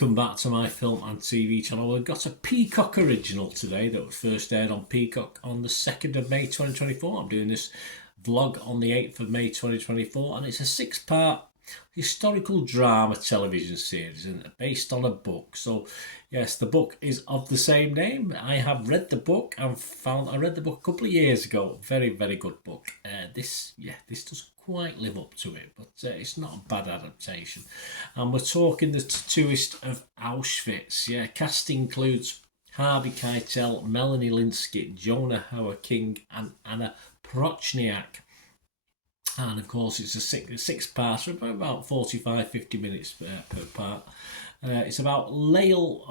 welcome back to my film and TV channel. We've got a Peacock original today that was first aired on Peacock on the 2nd of May 2024. I'm doing this vlog on the 8th of May 2024, and it's a 6-part historical drama television series and based on a book. So yes, the book is of the same name. I have read the book and I read the book a couple of years ago. Very good book. This doesn't quite live up to it, but it's not a bad adaptation. And we're talking the Tattooist of Auschwitz. Yeah, cast includes Harvey Keitel, Melanie Linsky, Jonah Hauer-King and Anna Prochniak. And of course it's a six-parter, about 45-50 minutes per part. It's about Lali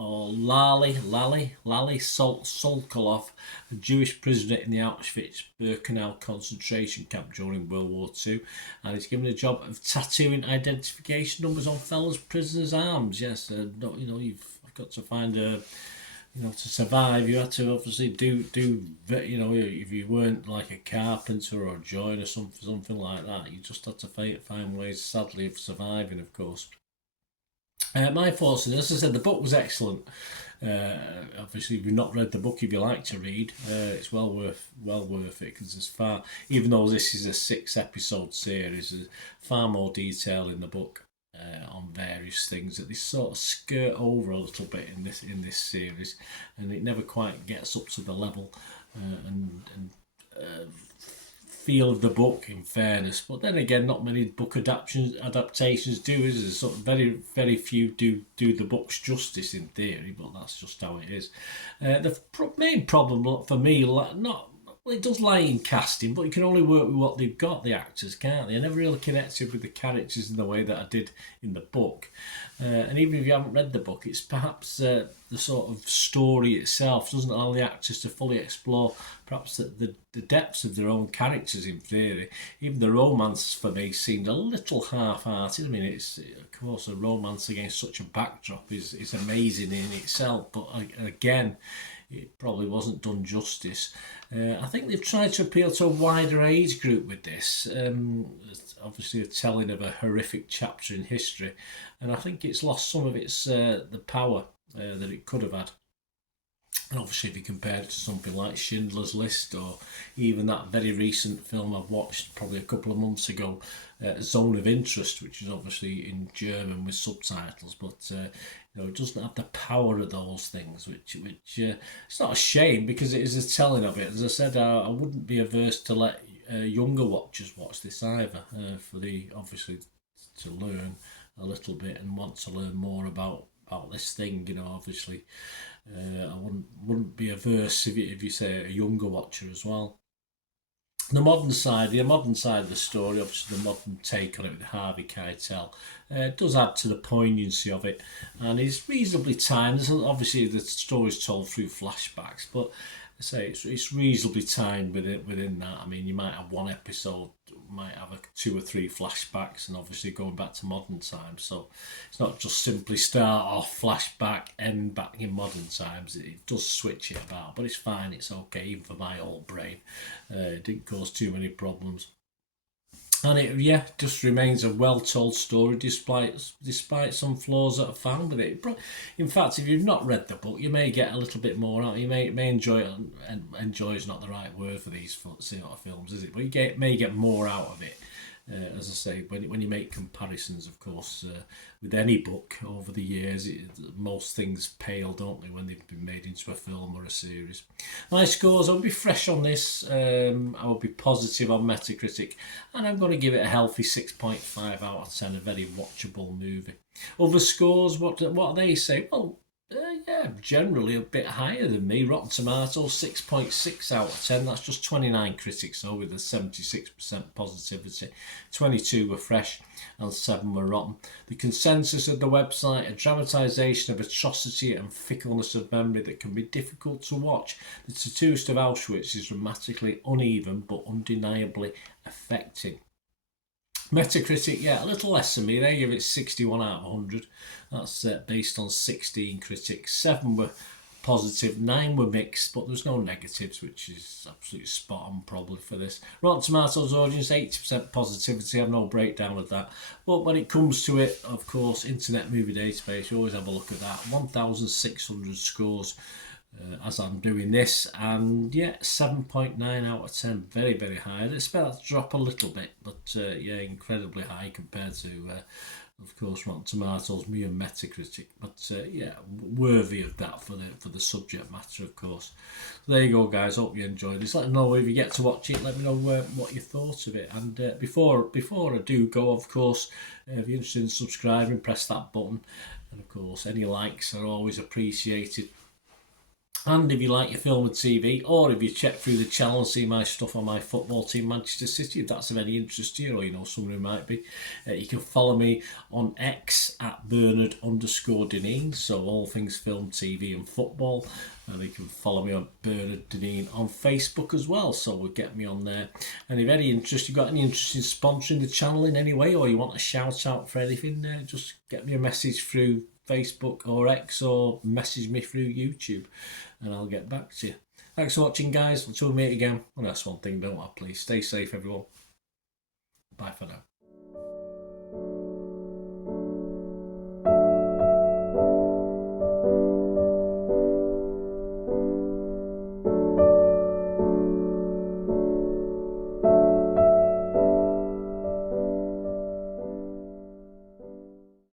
Sokolov, a Jewish prisoner in the Auschwitz-Birkenau concentration camp during World War II, and he's given a job of tattooing identification numbers on fellow prisoners' arms. Yes, you've got to find a... to survive, you had to obviously do. If you weren't like a carpenter or a joiner or something like that, you just had to find ways, sadly, of surviving, of course. My thoughts on this, as I said, the book was excellent. Obviously, if you've not read the book, if you like to read, it's well worth it, because even though this is a 6-episode series, there's far more detail in the book. On various things that they sort of skirt over a little bit in this series, and it never quite gets up to the level and feel of the book, in fairness. But then again, not many book adaptations do, is there? Sort of very few do the book's justice in theory, but that's just how it is. The main problem for me, it does lie in casting, but you can only work with what they've got, the actors, can't they? I never really connected with the characters in the way that I did in the book. And even if you haven't read the book, it's perhaps the sort of story itself doesn't allow the actors to fully explore perhaps the depths of their own characters, in theory. Even the romance for me seemed a little half-hearted. I mean, it's, of course, a romance against such a backdrop is amazing in itself, but again, it probably wasn't done justice. I think they've tried to appeal to a wider age group with this. It's obviously a telling of a horrific chapter in history, and I think it's lost some of its the power that it could have had. And obviously, if you compare it to something like Schindler's List, or even that very recent film I've watched probably a couple of months ago, Zone of Interest, which is obviously in German with subtitles, but it doesn't have the power of those things, which it's not a shame, because it is a telling of it. As I said, I wouldn't be averse to let younger watchers watch this either, obviously to learn a little bit and want to learn more about this thing. Obviously, I wouldn't be averse if you say a younger watcher as well. The modern side of the story, obviously the modern take on it with Harvey Keitel, does add to the poignancy of it, and is reasonably timed. Obviously the story is told through flashbacks, but I say it's reasonably timed within that. I mean, you might have one episode, might have 2 or 3 flashbacks, and obviously going back to modern times. So it's not just simply start off flashback, end back in modern times. It does switch it about, but it's fine. It's okay, even for my old brain. It didn't cause too many problems. And it just remains a well-told story, despite some flaws that are found with it. In fact, if you've not read the book, you may get a little bit more out. You may enjoy it, and enjoy is not the right word for these sort of films, is it? But you may get more out of it. As I say, when you make comparisons, of course, with any book over the years, most things pale, don't they, when they've been made into a film or a series. My scores, I'll be fresh on this. I will be positive on Metacritic, and I'm going to give it a healthy 6.5 out of 10, a very watchable movie. Other scores, what do they say? Well, generally a bit higher than me. Rotten Tomatoes, 6.6 out of 10. That's just 29 critics, though, with a 76% positivity. 22 were fresh and 7 were rotten. The consensus of the website, a dramatisation of atrocity and fickleness of memory that can be difficult to watch. The Tattooist of Auschwitz is dramatically uneven but undeniably affecting. Metacritic, a little less than me. They give it 61 out of 100. That's based on 16 critics. 7 were positive, 9 were mixed, but there's no negatives, which is absolutely spot on probably for this. Rotten Tomatoes audience, 80% positivity. I have no breakdown of that. But when it comes to it, of course, Internet Movie Database, you always have a look at that. 1,600 scores. As I'm doing this, and yeah, 7.9 out of 10, very, very high. I'd expect that to drop a little bit, but yeah, incredibly high compared to, of course, Rotten Tomatoes, me and Metacritic, but yeah, worthy of that for the subject matter, of course. So there you go, guys. Hope you enjoyed this. Let me know if you get to watch it. Let me know what you thought of it. And before I do go, of course, if you're interested in subscribing, press that button. And of course, any likes are always appreciated. And if you like your film and TV, or if you check through the channel and see my stuff on my football team, Manchester City, if that's of any interest to you, or you know someone who might be, you can follow me on X at Bernard_Deneen, so all things film, TV and football. And you can follow me on Bernard Deneen on Facebook as well, so we'll get me on there. And if any interest, you've got any interest in sponsoring the channel in any way, or you want a shout out for anything, just get me a message through Facebook or X, or message me through YouTube, and I'll get back to you. Thanks for watching, guys. Until we meet again. And that's one thing, don't I? Please stay safe, everyone. Bye for now.